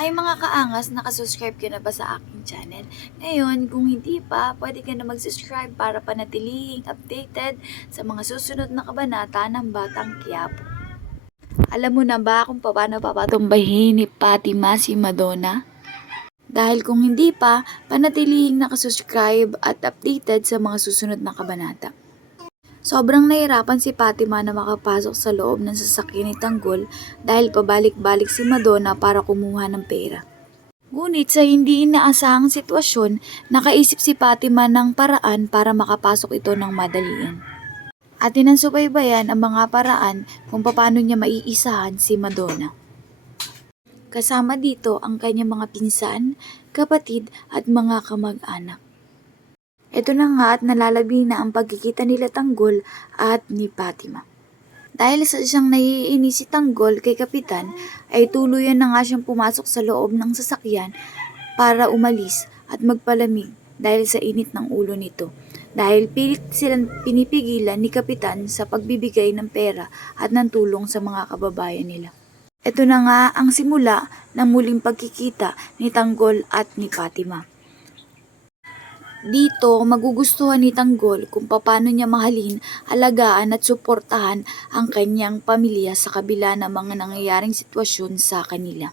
Hi mga kaangas, nakasubscribe ka na ba sa aking channel? Ngayon, kung hindi pa, pwede ka na mag-subscribe para panatilihing updated sa mga susunod na kabanata ng Batang Quiapo. Alam mo na ba kung paano papatumbahin ni Fatima si Madonna? Dahil kung hindi pa, panatilihing nakasubscribe at updated sa mga susunod na kabanata. Sobrang nahirapan si Fatima na makapasok sa loob ng sasakyan ni Tanggol dahil pabalik-balik si Madonna para kumuha ng pera. Ngunit sa hindi inaasahang sitwasyon, nakaisip si Fatima ng paraan para makapasok ito ng madalian. At inansubaybayan ang mga paraan kung paano niya maiisahan si Madonna. Kasama dito ang kanyang mga pinsan, kapatid at mga kamag-anak. Ito na nga at nalalabi na ang pagkikita nila Tanggol at ni Fatima. Dahil sa siyang naiinis si Tanggol kay Kapitan, ay tuluyan na nga siyang pumasok sa loob ng sasakyan para umalis at magpalamig dahil sa init ng ulo nito. Dahil pilit silang pinipigilan ni Kapitan sa pagbibigay ng pera at ng tulong sa mga kababayan nila. Ito na nga ang simula ng muling pagkikita ni Tanggol at ni Fatima. Dito, magugustuhan ni Tanggol kung paano niya mahalin, alagaan at suportahan ang kanyang pamilya sa kabila ng mga nangyayaring sitwasyon sa kanila.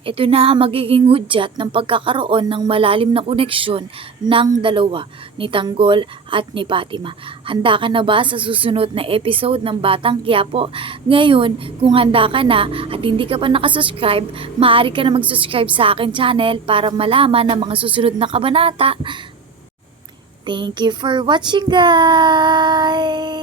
Ito na ang magiging hudyat ng pagkakaroon ng malalim na koneksyon ng dalawa, ni Tanggol at ni Fatima. Handa ka na ba sa susunod na episode ng Batang Quiapo? Ngayon, kung handa ka na at hindi ka pa nakasubscribe, maaari ka na mag-subscribe sa akin channel para malaman ang mga susunod na kabanata. Thank you for watching guys!